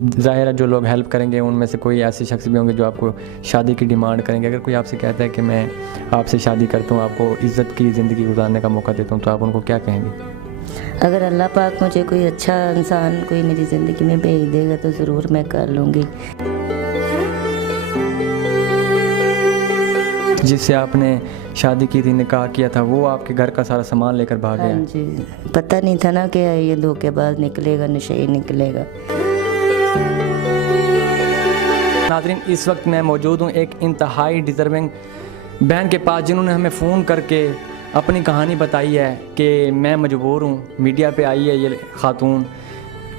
ज़ाहिर है जो लोग हेल्प करेंगे उनमें से कोई ऐसे शख्स भी होंगे जो आपको शादी की डिमांड करेंगे। अगर कोई आपसे कहता है कि मैं आपसे शादी करता हूँ, आपको इज़्ज़त की ज़िंदगी गुजारने का मौका देता हूँ, तो आप उनको क्या कहेंगे? अगर अल्लाह पाक मुझे कोई अच्छा इंसान कोई मेरी ज़िंदगी में भेज देगा तो ज़रूर मैं कर लूँगी। जिससे आपने शादी की थी, निकाह किया था, वो आपके घर का सारा सामान लेकर भाग हाँ गया? जी, पता नहीं था ना कि ये धोखेबाज निकलेगा, नशेड़ी निकलेगा। नाज़रीन, इस वक्त मैं मौजूद हूँ एक इंतहाई डिज़र्विंग बहन के पास, जिन्होंने हमें फ़ोन करके अपनी कहानी बताई है कि मैं मजबूर हूँ। मीडिया पे आई है ये ख़ातून।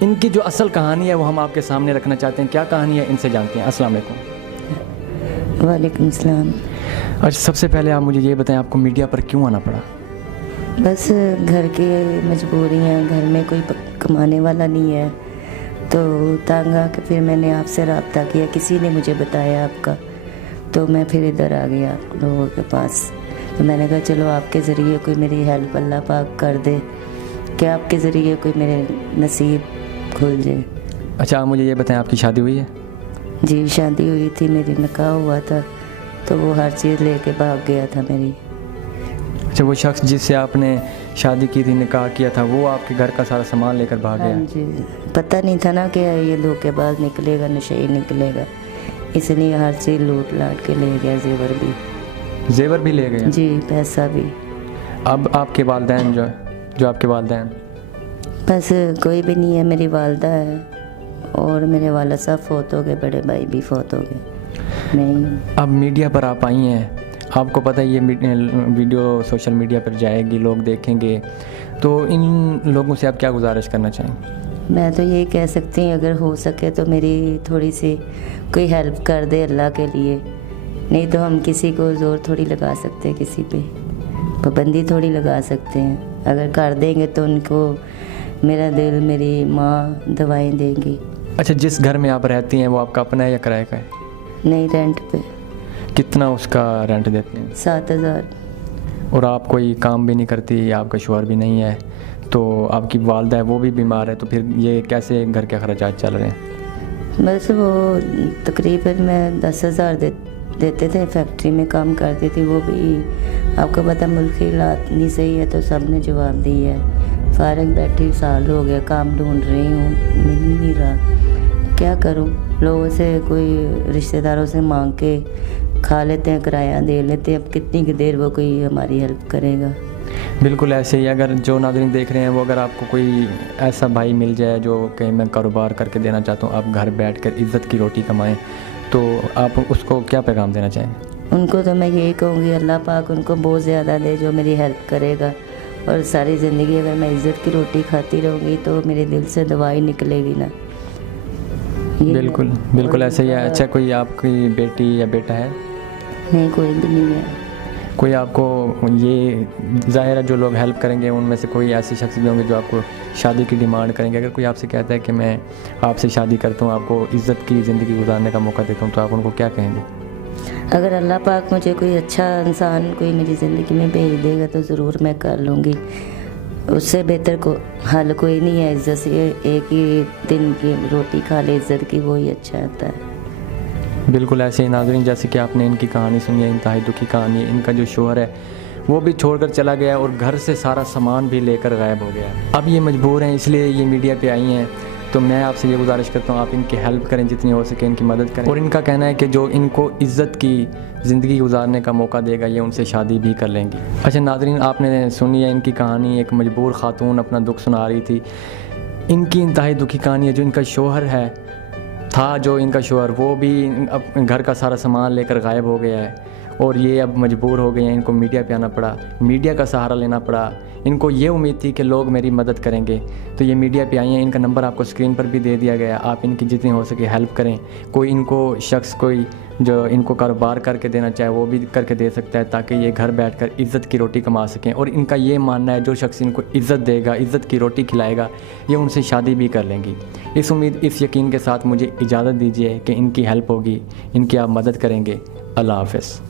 इनकी जो असल कहानी है वो हम आपके सामने रखना चाहते हैं। क्या कहानी है, इनसे जानते हैं। अस्सलाम वालेकुम। वालेकुम सलाम। अच्छा, सबसे पहले आप मुझे ये बताएं, आपको मीडिया पर क्यों आना पड़ा? बस घर की मजबूरियाँ, घर में कोई कमाने वाला नहीं है, तो तंग आके फिर मैंने आपसे रब्ता किया। किसी ने मुझे बताया आपका, तो मैं फिर इधर आ गया आप लोगों के पास। तो मैंने कहा चलो आपके ज़रिए कोई मेरी हेल्प अल्लाह पाक कर दे, कि आपके ज़रिए कोई मेरे नसीब खुल जाए। अच्छा, आप मुझे ये बताएं, आपकी शादी हुई है? जी, शादी हुई थी, मेरी निकाह हुआ था, तो वो हर चीज़ लेके भाग गया था मेरी। अच्छा, वो शख्स जिससे आपने शादी की थी, निकाह किया था, वो आपके घर का सारा सामान लेकर भाग हाँ गया? जी, पता नहीं था ना कि ये धोखेबाज निकलेगा, नशेड़ी निकलेगा, इसलिए हर चीज़ लूट लाट के ले गया। जेवर भी ले गए? जी, पैसा भी। अब आपके वालिदैन जो आपके वालिदैन? बस कोई भी नहीं है, मेरी वालदा है और मेरे वाला साहब फौत हो गए, बड़े भाई भी फौत हो गए। नहीं, अब मीडिया पर आप आई हैं, आपको पता है ये वीडियो सोशल मीडिया पर जाएगी, लोग देखेंगे, तो इन लोगों से आप क्या गुजारिश करना चाहेंगे? मैं तो यही कह सकती हूँ, अगर हो सके तो मेरी थोड़ी सी कोई हेल्प कर दे अल्लाह के लिए। नहीं तो हम किसी को ज़ोर थोड़ी लगा सकते हैं, किसी पे पाबंदी थोड़ी लगा सकते हैं। अगर कर देंगे तो उनको मेरा दिल, मेरी माँ दवाएं देंगी। अच्छा, जिस घर में आप रहती हैं वो आपका अपना है या किराए का है? नहीं, रेंट पे। कितना उसका रेंट देते हैं? 7,000। और आप कोई काम भी नहीं करती, आपका शौहर भी नहीं है, तो आपकी वालदा है वो भी बीमार है, तो फिर ये कैसे घर के खर्चात चल रहे हैं? बस वो तकरीबन मैं 10,000 देते थे, फैक्ट्री में काम करती थी, वो भी आपको पता मुल्क की हालात नहीं सही है, तो सब ने जवाब दी है। फारग बैठी साल हो गया, काम ढूंढ रही हूँ, मिल नहीं रहा, क्या करूँ। लोगों से, कोई रिश्तेदारों से मांग के खा लेते हैं, किराया दे लेते हैं। अब कितनी की देर वो कोई हमारी हेल्प करेगा। बिल्कुल ऐसे ही, अगर जो नाज़रीन देख रहे हैं वो, अगर आपको कोई ऐसा भाई मिल जाए जो कि मैं कारोबार करके देना चाहता हूँ, आप घर बैठकर इज़्ज़त की रोटी कमाएं, तो आप उसको क्या पैगाम देना चाहेंगे? उनको तो मैं यही कहूँगी, अल्लाह पाक उनको बहुत ज़्यादा दे जो मेरी हेल्प करेगा। और सारी ज़िंदगी अगर मैं इज़्ज़त की रोटी खाती रहूँगी तो मेरे दिल से दवाई निकलेगी ना। बिल्कुल बिल्कुल ऐसे ही है। अच्छा, कोई आपकी बेटी या बेटा है? नहीं, कोई भी नहीं है। कोई आपको ये, ज़ाहिर है जो लोग हेल्प करेंगे उनमें से कोई ऐसे शख्स भी होंगे जो आपको शादी की डिमांड करेंगे। अगर कोई आपसे कहता है कि मैं आपसे शादी करता हूँ, आपको इज़्ज़त की ज़िंदगी गुजारने का मौका देता हूँ, तो आप उनको क्या कहेंगे? अगर अल्लाह पाक मुझे कोई अच्छा इंसान कोई मेरी ज़िंदगी में भेज देगा तो ज़रूर मैं कर लूँगी। उससे बेहतर को हल कोई नहीं है। इज़्ज़त से एक ही दिन की रोटी खा ले इज़्ज़त की, वही अच्छा होता है। बिल्कुल ऐसे ही नाज़रीन, जैसे कि आपने इनकी कहानी सुनी है, इंतहाई दुखी कहानी है। इनका जो शौहर है वो भी छोड़कर चला गया और घर से सारा सामान भी लेकर गायब हो गया। अब ये मजबूर हैं, इसलिए ये मीडिया पे आई हैं। तो मैं आपसे ये गुजारिश करता हूँ, आप इनकी हेल्प करें, जितनी हो सके इनकी मदद करें। और इनका कहना है कि जो इनको इज़्ज़त की ज़िंदगी गुजारने का मौका देगा, ये उनसे शादी भी कर लेंगी। अच्छा नाज़रीन, आपने सुनी है इनकी कहानी। एक मजबूर ख़ातून अपना दुख सुना रही थी। इनकी इंतहाई दुखी कहानी है। जो इनका शौहर है था, जो इनका शौहर, वो भी अब घर का सारा सामान लेकर गायब हो गया है और ये अब मजबूर हो गए हैं। इनको मीडिया पे आना पड़ा, मीडिया का सहारा लेना पड़ा। इनको ये उम्मीद थी कि लोग मेरी मदद करेंगे, तो ये मीडिया पे आई हैं। इनका नंबर आपको स्क्रीन पर भी दे दिया गया। आप इनकी जितनी हो सके हेल्प करें। कोई इनको शख्स, कोई जो इनको कारोबार करके देना चाहे वो भी करके दे सकता है, ताकि ये घर बैठकर इज़्ज़त की रोटी कमा सकें। और इनका ये मानना है जो शख्स इनको इज़्ज़त देगा, इज़्ज़त की रोटी खिलाएगा, ये उनसे शादी भी कर लेंगी। इस उम्मीद, इस यकीन के साथ मुझे इजाज़त दीजिए कि इनकी हेल्प होगी, इनकी आप मदद करेंगे। अल्लाह हाफ़िज़।